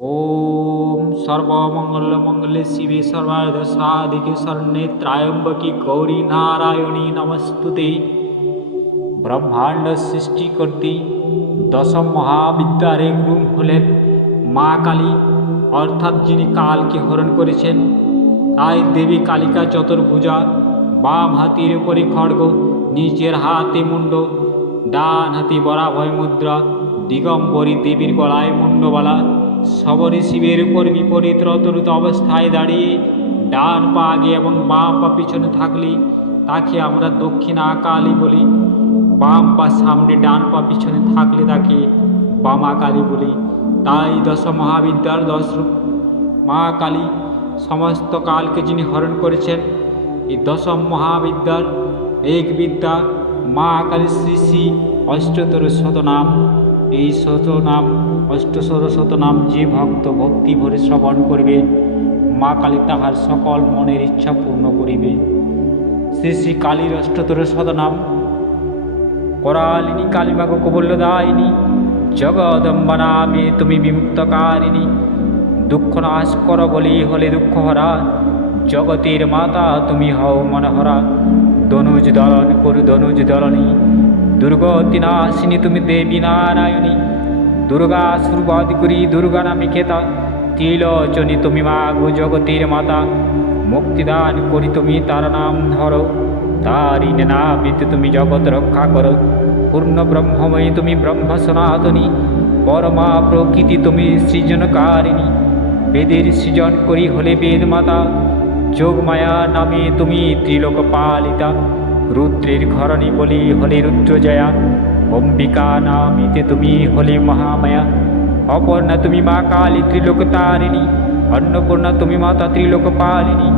ওম সর্বমঙ্গল মঙ্গলে শিবে সর্বার্ধ সাধিকে শরণে ত্রায়ম্বকী গৌরী নারায়ণী নমস্তুতে ব্রহ্মাণ্ড সৃষ্টিকর্তী দশম মহাবিদ্যারে গুম হলেন মা কালী অর্থাৎ যিনি কালকে হরণ করেছেন তাই দেবী কালিকা চতুর্ভুজা বাম হাতির উপরে খড়গ নিজের হাতে মুন্ড ডান হাতি বরাভয় মুদ্রা দিগম্বরী দেবীর গলায় মুন্ডবালা সবরী শিবের উপর বিপরীত রতরুত অবস্থায় দাঁড়িয়ে ডান পা আগে এবং বাম পা পিছনে থাকলে, তাকে আমরা দক্ষিণা কালী বলি। বাম পা সামনে ডান পা পিছনে থাকলে তাকে বামা কালী বলি। তাই দশ মহাবিদ্যার দশ রূপ। মা কালী, সমস্ত কালকে যিনি হরণ করেছেন, এই দশম মহাবিদ্যার এক বিদ্যা, মা কালী শ্রী শ্রী অষ্টতর শতনাম। এই শতনাম অষ্টশত শতনাম যে ভক্ত ভক্তি ভরে শ্রবণ করবে, মা কালী তাহার সকল মনের ইচ্ছা পূর্ণ করিবে। শ্রী শ্রী কালীর অষ্টতর শতনাম। করালিনী কালীমাগ কবল্যদায়িনী, জগদম্বনামে তুমি বিমুক্তকারিণী। দুঃখ নাশ কর বলি হলে দুঃখ হরা জগতের মাতা তুমি হও মনোহরা। দনুজ দলন করু দনুজ দলনী দুর্গতি নাশিনী তুমি দেবী নারায়ণী দুর্গা সুরবাদি করি দুর্গা নামে খেতা তিলচনী তুমি মাগো জগতের মাতা মুক্তিদান করি তুমি তার নাম ধরো তারি নামিতে তুমি জগৎ রক্ষা করো পূর্ণ ব্রহ্মময়ী তুমি ব্রহ্ম সনাতনী পরমা প্রকৃতি তুমি সৃজনকারিণী বেদের সৃজন করি হলে বেদ মাতা যোগমায়া নামে তুমি ত্রিলোক পালিতা রুদ্রের ঘরণী বলি হলে রুদ্রজয়া। অম্বিকা নামিতে তুমি হলে মহামায়া। অপর্ণা তুমি মা কালী ত্রিলোক তারিণী অন্নপূর্ণা তুমি মাতা ত্রিলোক পালিনী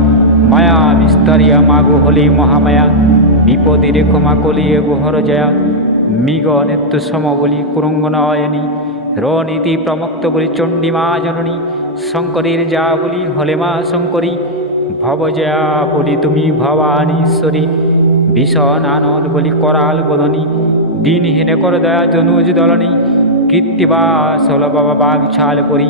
মায়া বিস্তারিয়া মাগো হলে মহামায়া। বিপদের ক্ষমা কলিয়ে গোহর জয়া। মৃগ নেত্য সম বলি কুরঙ্গনয়নী। রনীতি প্রমক্ত বলি চণ্ডী মা জননী। শঙ্করের যা বলি হলে মা শঙ্করী। ভবজয়া বলি তুমি ভবানীশ্বরী। ভীষণ আনন্দ বলি, করাল বদনী, দিনহীনে কর দয়া জনুজ দলনি কৃত্তিবাস হল বাবা বাঘ ছাল পরি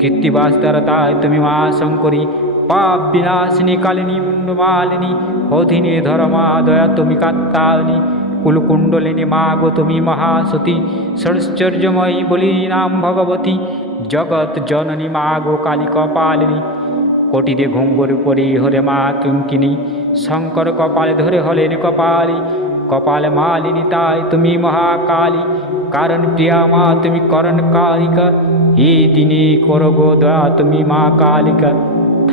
কৃত্তিবাস দ্বারা তাই তুমি মা শঙ্করী, পাপ বিনাশিনী কালিনী মুন্ডমালিনী অধীনে ধর্মা দয়া তুমি কাত্তালিনী কুলকুণ্ডলিনী মা গো তুমি মহাসতী ষড়শ্চর্যময়ী বলি নাম ভগবতী, জগৎ জননী মা গো কালী কপালিনী কোটিতে ঘুঙ্গুর পরি হরে মা কিঙ্কিনী শঙ্কর কপালে ধরে হলেন কপালী, কপাল মালিনী তাই তুমি মহাকালী। কারণ প্রিয়া মা তুমি করণ কালিকা হে দিনে কর গো দয়া, তুমি মা কালিকা।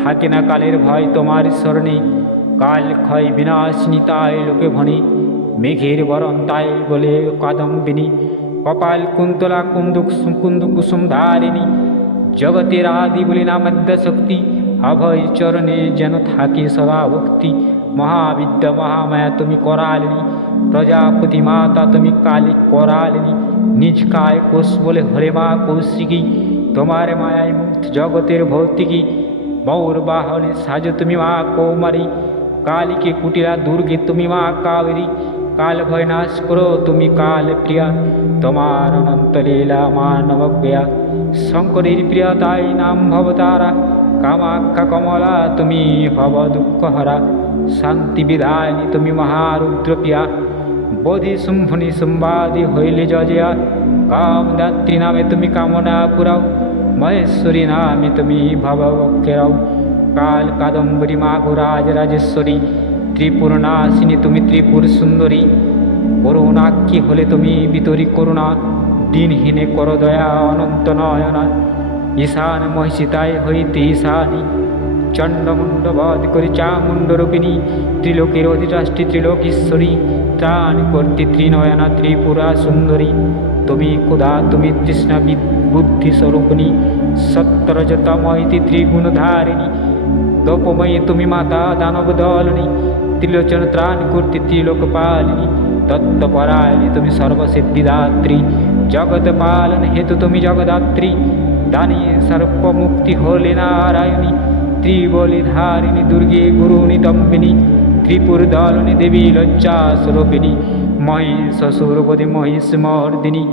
থাকে না কালের ভয় তোমার স্মরণে। কাল ক্ষয় বিনাশিনী তাই লোকে ভনে। মেঘের বরণ তাই বলে কাদম্বিনী। কপাল কুন্তলা, কুন্দুক কুন্দু কুসুম ধারিণী জগতের আদি বলি নামদ্য শক্তি অভয় চরণে যেন থাকে সদা ভক্তি মহাবিদ্যা মহামায়া তুমি করালিনী। প্রজাপতি মাতা তুমি কালী করালিনী। নিজ কায় কোষ বলে হরে মা কৌশিকী। তোমার মায়ায় মুক্ত জগতের ভৌতিকী। মৌর বাহনে সাজো তুমি মা কৌমারী। কালীকে কুটিরা দুর্গে তুমি মা কাবেরী। কাল ভয় নাশ করো তুমি কাল প্রিয়া। তোমার অনন্ত লীলা মানবজ্ঞা শঙ্করের প্রিয়া তাই নাম ভবতারা। কামাখ্যা কমলা তুমি ভব দুঃখ হরা শান্তি বিধায়নী তুমি মহারুদ্র প্রিয়া বোধি শুম্ভনি সম্বাদি হইলে জজয়া কামদাত্রী নামে তুমি কামনা পুরাও, মহেশ্বরী নামে তুমি ভবকেরাও কাল কাদম্বরী মাঘ রাজ রাজেশ্বরী ত্রিপুরনাশিনী তুমি ত্রিপুর সুন্দরী। করুণাক্ষী হলে তুমি বিতরী করুণা, দিনহীনে কর দয়া অনন্ত নয়না। ঈশান মহিষিতায় হইতে ঈশানী, চণ্ডমুণ্ড বধ করি চামুণ্ড রূপিণী, ত্রিলোকের অধিরাষ্ট্রী ত্রিলোকীশ্বরী, ত্রাণ কর্তি ত্রিনয়না ত্রিপুরা সুন্দরী। তুমি ক্ষুধা, তুমি তৃষ্ণা বুদ্ধি স্বরূপিণী সত্তরজতময়তি ত্রিগুণধারিণী। তপময়ী তুমি মাতা দানব দলনী, ত্রিলোচন ত্রাণ কর্তি ত্রিলোকপালিনী তত্ত্বপরায়ণী তুমি সর্বসিদ্ধিদাত্রী, জগৎ পালন হেতু তুমি জগদাত্রী দানী সর্বমুক্তি হলে নারায়ণী, ত্রিবলি ধারিণী, দুর্গে গুরুণী দম্বিনী ত্রিপুর দলনী দেবী লজ্জা স্বরূপিণী, মহিষ সুরপদী মহিষ মর্দিনী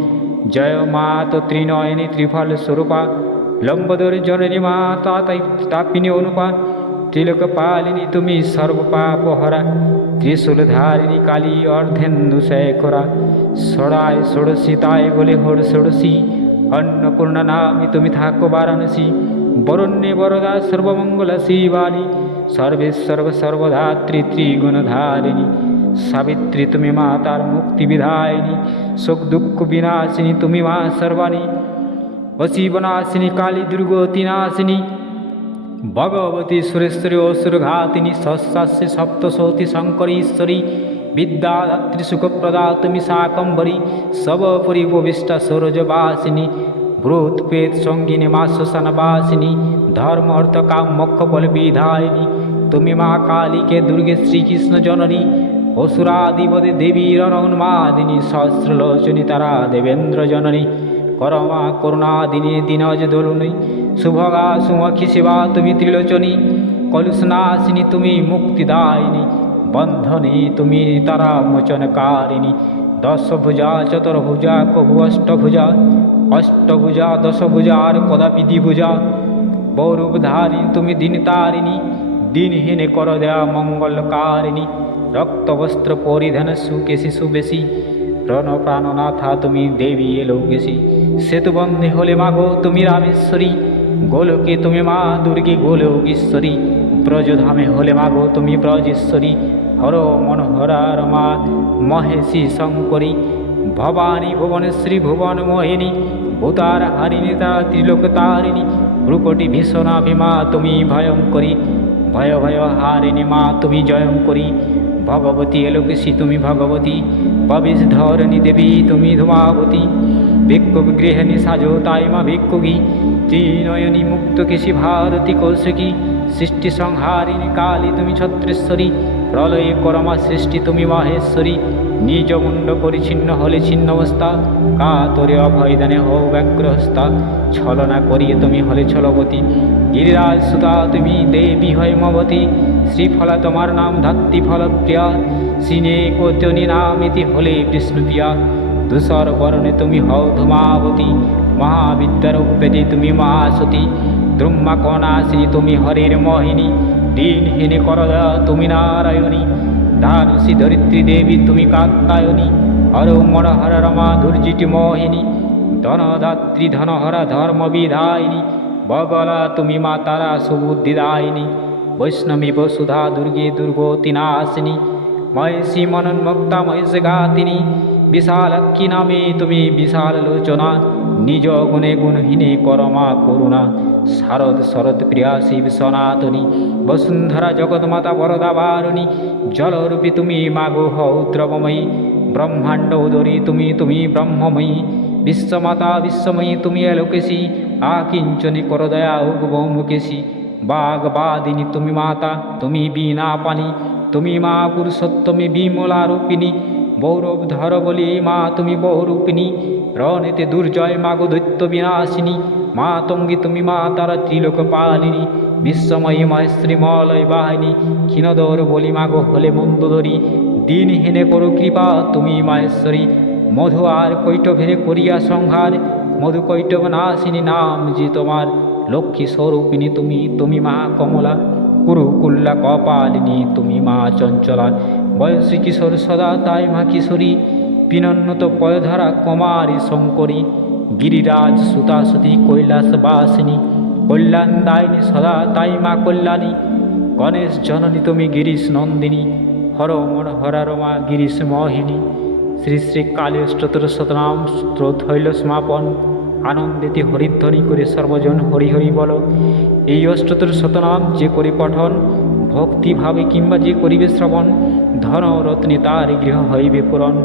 জয় মাত ত্রিনয়নী ত্রিফল স্বরূপা, লম্বদর জননী মা তাই তাপিনী অনুপা ত্রিলোক পালিনী তুমি সর্বপাপহরা ত্রিশূলধারিণী কালী অর্ধেন্দু শেখরা ষড়ায় ষোড়শী তাই বলে হর ষোড়শী অন্নপূর্ণা নামে তুমি থাকো বারাণসী। বরণ্যে বরদা সর্বমঙ্গলা শিবানী সর্বেশ্বর্ব সর্বধাত্রী ত্রিগুণধারিণী। সাবিত্রী তুমি মা তার মুক্তি বিধায়িনী। শোক দুঃখ বিনাশিনী তুমি মা সর্বাণী। অশিবনাশিনী কালী দুর্গতি নাশিনী ভগবতী সুরেশ্বরী অসুরঘাতিনী সস্যাস্যে সপ্তশতী শঙ্করীশ্বরী সবপরি উপবিষ্টা সরোজবাসিনী ভূত পেত সঙ্গিনী, মা শ্মশানবাসিনী, ধর্ম, অর্থ, কাম, মোক্ষ বল বিধায়িনী। তুমি মা কালীকে, দুর্গে শ্রীকৃষ্ণ জননী অসুরাদিবদে দেবীর উন্মাদিনী সহস্রলোচনী তারা দেবেন্দ্র জননী। করমা করুণাদিনী, দিনজ দোলুনি। শুভগা সুমখী শিবা তুমি ত্রিলোচনী। কলুষনাশিনী, তুমি মুক্তিদায়িনী। বন্ধনী তুমি তারা মোচনকারিণী। দশভুজা, চতুর্ভুজা, কভু অষ্টভুজা অষ্টভুজা, দশভুজা আর কদাপি দ্বিভুজা বৌরূপধারিণী তুমি দিনতারিণী, দিনহীনে কর দেয়া মঙ্গলকারিণী। রক্তবস্ত্র পরিধান সুকেশি সুবেশী রণ প্রাণনাথা তুমি দেবী গেছি সেতুবন্ধে হলে মাগো তুমি রামেশ্বরী, গোলকে তুমি মা দুর্গে গোলকেশ্বরী। ব্রজধামে হলে মাগো তুমি ব্রজেশ্বরী। হর মনোহরার মা মহেশী শঙ্করী। ভবানী ভুবনেশ্বরী ভুবন মোহিনী, ভূতার হারিণী তা ত্রিলোক তারিণী, রূপটি ভীষণাভিমা তুমি ভয়ঙ্করী। ভয় ভয় হারিণী মা তুমি জয়ঙ্করী। ভগবতী এলোকেশী তুমি ভগবতী। পবিষ ধরণী দেবী তুমি ধূমাবতী। ভিক্ষুক গৃহিণী সাজো তাই মা ভিক্ষুকী ত্রিনয়নী মুক্ত কেশী ভারতী কৌশিকী। সৃষ্টি সংহারিণী কালী তুমি ছত্রেশ্বরী। প্রলয়ে করমা সৃষ্টি তুমি মহেশ্বরী। নিজ মুণ্ড পরিচ্ছিন্ন হলে ছিন্ন অবস্থা। কাতরে অভয়দানে হও ব্যগ্রহস্তা ছলনা করিয়ে তুমি হলে ছলবতী। গিরিরাজ সুতা তুমি দেবী হয় মবতী শ্রীফলা তোমার নাম ধাত্রী ফলপ্রিয়া। সিনে কোতনী নাম ইতি হলে বিষ্ণুপ্রিয়া। ধূসর বরণে তুমি হও ধূমাবতী, মহাবিদ্যার উপেদে তুমি মহাসতী দ্রুম্মা কণাসিনী তুমি হরির মোহিনী, দিনহীনে করদা তুমি নারায়ণী দানুষী ধরিত্রী দেবী তুমি কাত্তায়নী হর মনোহর রমা দুর্জিটি মোহিনী, ধনদাত্রী ধনহরা ধর্ম বিধায়িনী বগলা তুমি মা তারা সুবুদ্ধিদায়িনী বৈষ্ণবী বসুধা দুর্গে দুর্গতি নাশিনী মহেশী মনন্মুক্তা মহেশ ঘাতিনী বিশালক্ষী নামে তুমি বিশাল লোচনা। নিজ গুণে গুণহীনে করমা করুণা। শারদ শরৎ প্রিয়া শিব সনাতনী। বসুন্ধরা জগৎমাতা বরদা বারণী জলরূপী তুমি মাগো হও দ্রবময়ী ব্রহ্মাণ্ড উদরী তুমি তুমি ব্রহ্মময়ী। বিশ্বমাতা বিশ্বময়ী তুমি এলোকেশী। আকিঞ্চনী করদয়া উগ্বমুকেশী বাগবাদিনী তুমি মাতা, তুমি বীণা পানি তুমি মা পুরুষোত্তমী বিমলা রূপিণী। বৌরব ধর বলি, মা তুমি বহুরূপিণী। রণেতে দুর্জয় মাগো দৈত্য বিনাশিনী। মা তঙ্গী তুমি মা তারা ত্রিলোক পালিনী বিশ্বময়ী মহেশ্রী মলয় বাহিনী। ক্ষীণদর বলি মাগো হলে মন্দোদরী দিনহীনে করো কৃপা, তুমি মাহেশ্বরী। মধু আর কৈটভেরে করিয়া সংহার। মধু কৈটভ নাশিনী নাম যে তোমার। লক্ষ্মী স্বরূপিণী তুমি তুমি মা কমলা। কুরুকুল্লা কপালিনী তুমি মা চঞ্চলা। বয়সী কিশোর সদা তাই মা কিশোরী, পিনন্নত পয়ধারা কুমারী শঙ্করী, গিরিরাজ সুতাসতী কল্যাণ দায়িনী সদা তাই মা কল্যাণী, গণেশ জননী তুমি গিরিশ নন্দিনী, হর মনোহরার মা গিরিশ মোহিনী, শ্রী শ্রী কালী স্তোত্র শতনাম স্ত্রোত হইল সমাপন, আনন্দেতে হরিধ্বনি করে সর্বজন হরি হরি বল। এই অষ্টতর শতনাম যে করে পঠন ভক্তিভাবে কিংবা যে করিবে শ্রবণ ধন রত্নে তার গৃহ হইবে পূরণ।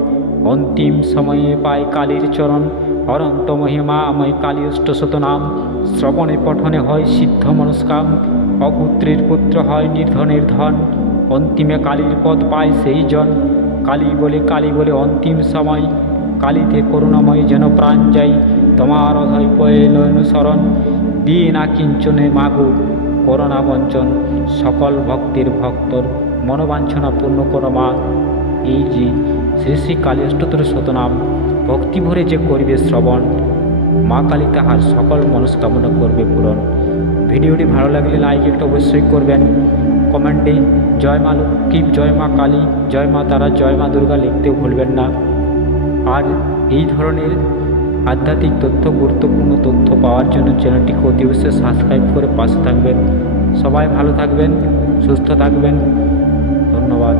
অন্তিম সময়ে পায় কালীর চরণ, অনন্ত মহিমাময় কালী অষ্টশতনাম শ্রবণে পঠনে হয় সিদ্ধ মনস্কাম অপুত্রের পুত্র হয় নির্ধনের ধন। অন্তিমে কালীর পদ পায় সেই জন। কালী বলে কালী বলে অন্তিম সময়। কালীতে করুণাময় যেন প্রাণ যাই, তোমার অধয় পয়েল দিয়ে দিন আকিঞ্চনে মাগু করোনা বঞ্চন সকল ভক্তির ভক্তর মনোবাঞ্ছনা পূর্ণ করো মা। এই যে শ্রী শ্রী কালী অষ্টতর শতনাম ভক্তি ভরে যে করিবে শ্রবণ, মা কালী তাহার সকল মনস্কামনা করবে পূরণ। ভিডিওটি ভালো লাগলে লাইক একটা অবশ্যই করবেন। কমেন্টে জয় মা লক্ষ্মী, জয় মা কালী, জয় মা তারা, জয় মা দুর্গা লিখতেও ভুলবেন না। আর এই ধরনের আধ্যাত্মিক তথ্য, গুরুত্বপূর্ণ তথ্য পাওয়ার জন্য চ্যানেলটিকে অতি অবশ্যই সাবস্ক্রাইব করে পাশে থাকবেন। সবাই ভালো থাকবেন, সুস্থ থাকবেন। ধন্যবাদ।